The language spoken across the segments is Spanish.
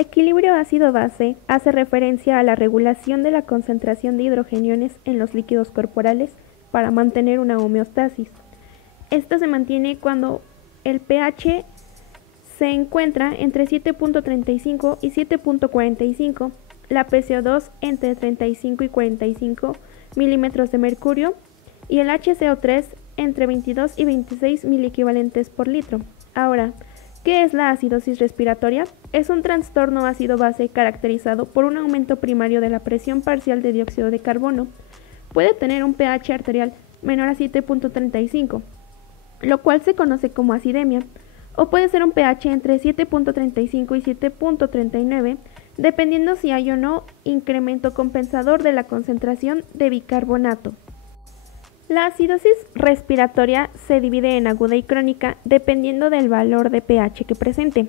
equilibrio ácido-base hace referencia a la regulación de la concentración de hidrogeniones en los líquidos corporales para mantener una homeostasis. Esta se mantiene cuando el pH se encuentra entre 7.35 y 7.45, la PCO2 entre 35 y 45 milímetros de mercurio y el HCO3 entre 22 y 26 miliequivalentes por litro. Ahora, ¿qué es la acidosis respiratoria? Es un trastorno ácido-base caracterizado por un aumento primario de la presión parcial de dióxido de carbono. Puede tener un pH arterial menor a 7.35, lo cual se conoce como acidemia, o puede ser un pH entre 7.35 y 7.39, dependiendo si hay o no incremento compensador de la concentración de bicarbonato. La acidosis respiratoria se divide en aguda y crónica dependiendo del valor de pH que presente.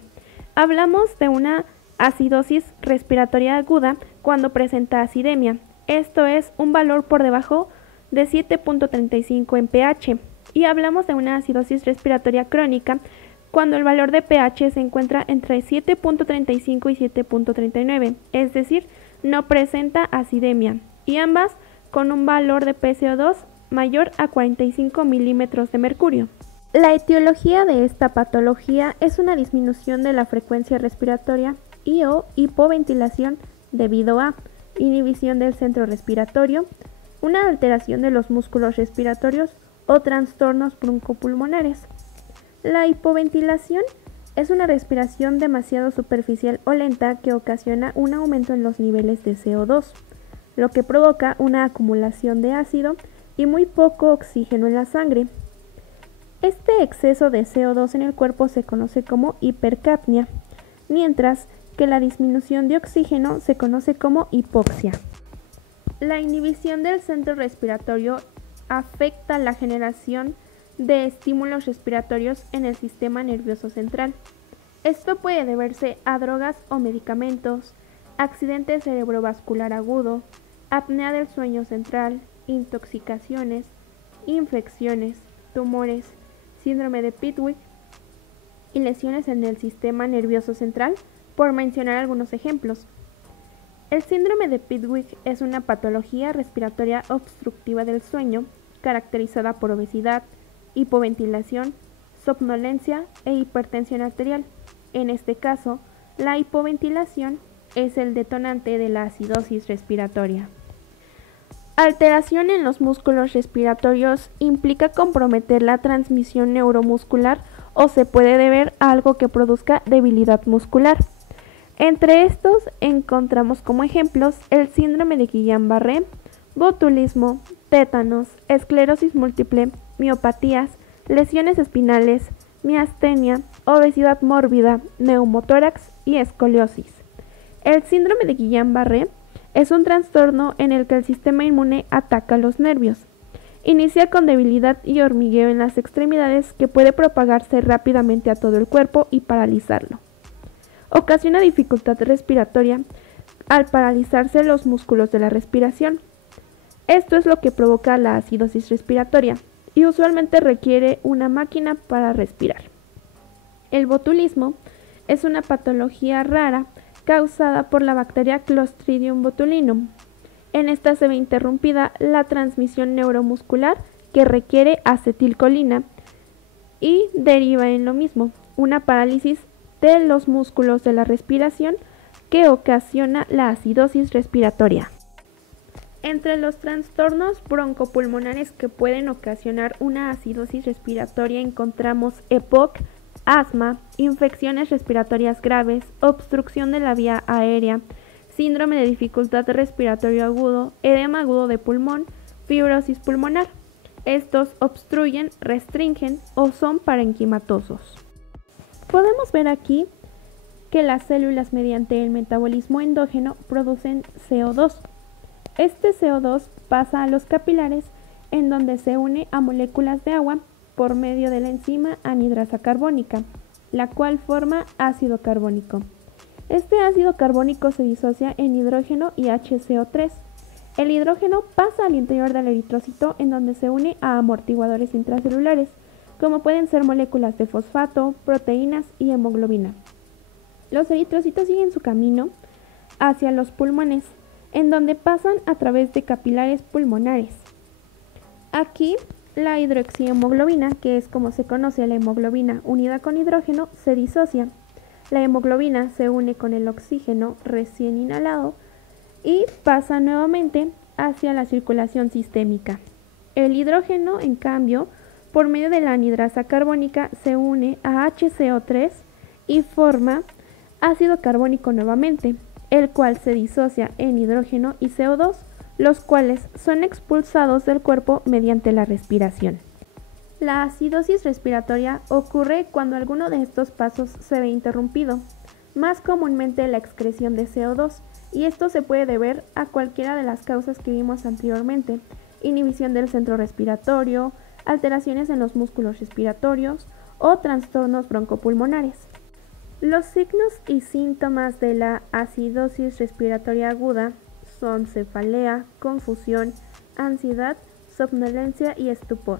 Hablamos de una acidosis respiratoria aguda cuando presenta acidemia, esto es un valor por debajo de 7.35 en pH, y hablamos de una acidosis respiratoria crónica cuando el valor de pH se encuentra entre 7.35 y 7.39, es decir, no presenta acidemia, y ambas con un valor de PCO2 mayor a 45 milímetros de mercurio. La etiología de esta patología es una disminución de la frecuencia respiratoria y o hipoventilación debido a inhibición del centro respiratorio, una alteración de los músculos respiratorios o trastornos broncopulmonares. La hipoventilación es una respiración demasiado superficial o lenta que ocasiona un aumento en los niveles de CO2, lo que provoca una acumulación de ácido y muy poco oxígeno en la sangre. Este exceso de CO2 en el cuerpo se conoce como hipercapnia, mientras que la disminución de oxígeno se conoce como hipoxia. La inhibición del centro respiratorio afecta la generación de estímulos respiratorios en el sistema nervioso central. Esto puede deberse a drogas o medicamentos, accidente cerebrovascular agudo, apnea del sueño central, intoxicaciones, infecciones, tumores, síndrome de Pittwig y lesiones en el sistema nervioso central, por mencionar algunos ejemplos. El síndrome de Pittwig es una patología respiratoria obstructiva del sueño caracterizada por obesidad, hipoventilación, somnolencia e hipertensión arterial. En este caso, la hipoventilación es el detonante de la acidosis respiratoria. Alteración en los músculos respiratorios implica comprometer la transmisión neuromuscular o se puede deber a algo que produzca debilidad muscular. Entre estos encontramos como ejemplos el síndrome de Guillain-Barré, botulismo, tétanos, esclerosis múltiple, miopatías, lesiones espinales, miastenia, obesidad mórbida, neumotórax y escoliosis. El síndrome de Guillain-Barré es un trastorno en el que el sistema inmune ataca los nervios. Inicia con debilidad y hormigueo en las extremidades que puede propagarse rápidamente a todo el cuerpo y paralizarlo. Ocasiona dificultad respiratoria al paralizarse los músculos de la respiración. Esto es lo que provoca la acidosis respiratoria y usualmente requiere una máquina para respirar. El botulismo es una patología rara causada por la bacteria Clostridium botulinum. En esta se ve interrumpida la transmisión neuromuscular que requiere acetilcolina y deriva en lo mismo, una parálisis de los músculos de la respiración que ocasiona la acidosis respiratoria. Entre los trastornos broncopulmonares que pueden ocasionar una acidosis respiratoria encontramos EPOC, asma, infecciones respiratorias graves, obstrucción de la vía aérea, síndrome de dificultad respiratorio agudo, edema agudo de pulmón, fibrosis pulmonar. Estos obstruyen, restringen o son parenquimatosos. Podemos ver aquí que las células mediante el metabolismo endógeno producen CO2. Este CO2 pasa a los capilares en donde se une a moléculas de agua por medio de la enzima anhidrasa carbónica, la cual forma ácido carbónico. Este ácido carbónico se disocia en hidrógeno y HCO3. El hidrógeno pasa al interior del eritrocito en donde se une a amortiguadores intracelulares, como pueden ser moléculas de fosfato, proteínas y hemoglobina. Los eritrocitos siguen su camino hacia los pulmones, en donde pasan a través de capilares pulmonares. Aquí, la hidroxihemoglobina, que es como se conoce la hemoglobina unida con hidrógeno, se disocia. La hemoglobina se une con el oxígeno recién inhalado y pasa nuevamente hacia la circulación sistémica. El hidrógeno, en cambio, por medio de la anhidrasa carbónica, se une a HCO3 y forma ácido carbónico nuevamente, el cual se disocia en hidrógeno y CO2, los cuales son expulsados del cuerpo mediante la respiración. La acidosis respiratoria ocurre cuando alguno de estos pasos se ve interrumpido, más comúnmente la excreción de CO2, y esto se puede deber a cualquiera de las causas que vimos anteriormente: inhibición del centro respiratorio, alteraciones en los músculos respiratorios o trastornos broncopulmonares. Los signos y síntomas de la acidosis respiratoria aguda son cefalea, confusión, ansiedad, somnolencia y estupor.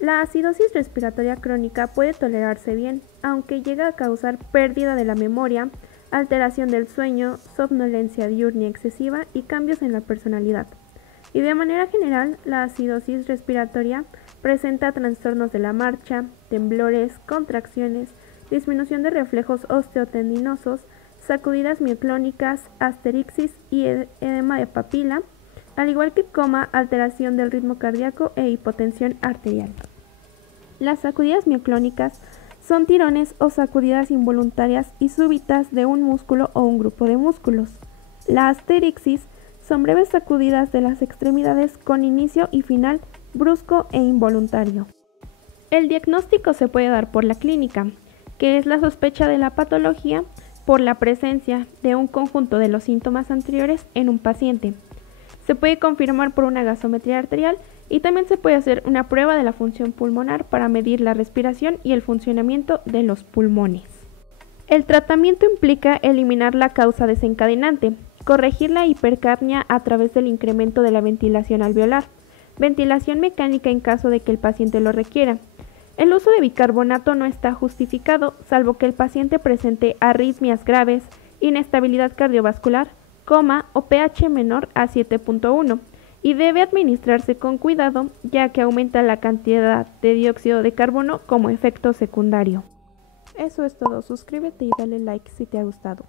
La acidosis respiratoria crónica puede tolerarse bien, aunque llega a causar pérdida de la memoria, alteración del sueño, somnolencia diurna excesiva y cambios en la personalidad. Y de manera general, la acidosis respiratoria presenta trastornos de la marcha, temblores, contracciones, disminución de reflejos osteotendinosos, sacudidas mioclónicas, asterixis y edema de papila, al igual que coma, alteración del ritmo cardíaco e hipotensión arterial. Las sacudidas mioclónicas son tirones o sacudidas involuntarias y súbitas de un músculo o un grupo de músculos. La asterixis son breves sacudidas de las extremidades con inicio y final brusco e involuntario. El diagnóstico se puede dar por la clínica, que es la sospecha de la patología por la presencia de un conjunto de los síntomas anteriores en un paciente. Se puede confirmar por una gasometría arterial y también se puede hacer una prueba de la función pulmonar para medir la respiración y el funcionamiento de los pulmones. El tratamiento implica eliminar la causa desencadenante, corregir la hipercapnia a través del incremento de la ventilación alveolar, ventilación mecánica en caso de que el paciente lo requiera. El uso de bicarbonato no está justificado, salvo que el paciente presente arritmias graves, inestabilidad cardiovascular, coma o pH menor a 7.1, y debe administrarse con cuidado, ya que aumenta la cantidad de dióxido de carbono como efecto secundario. Eso es todo, suscríbete y dale like si te ha gustado.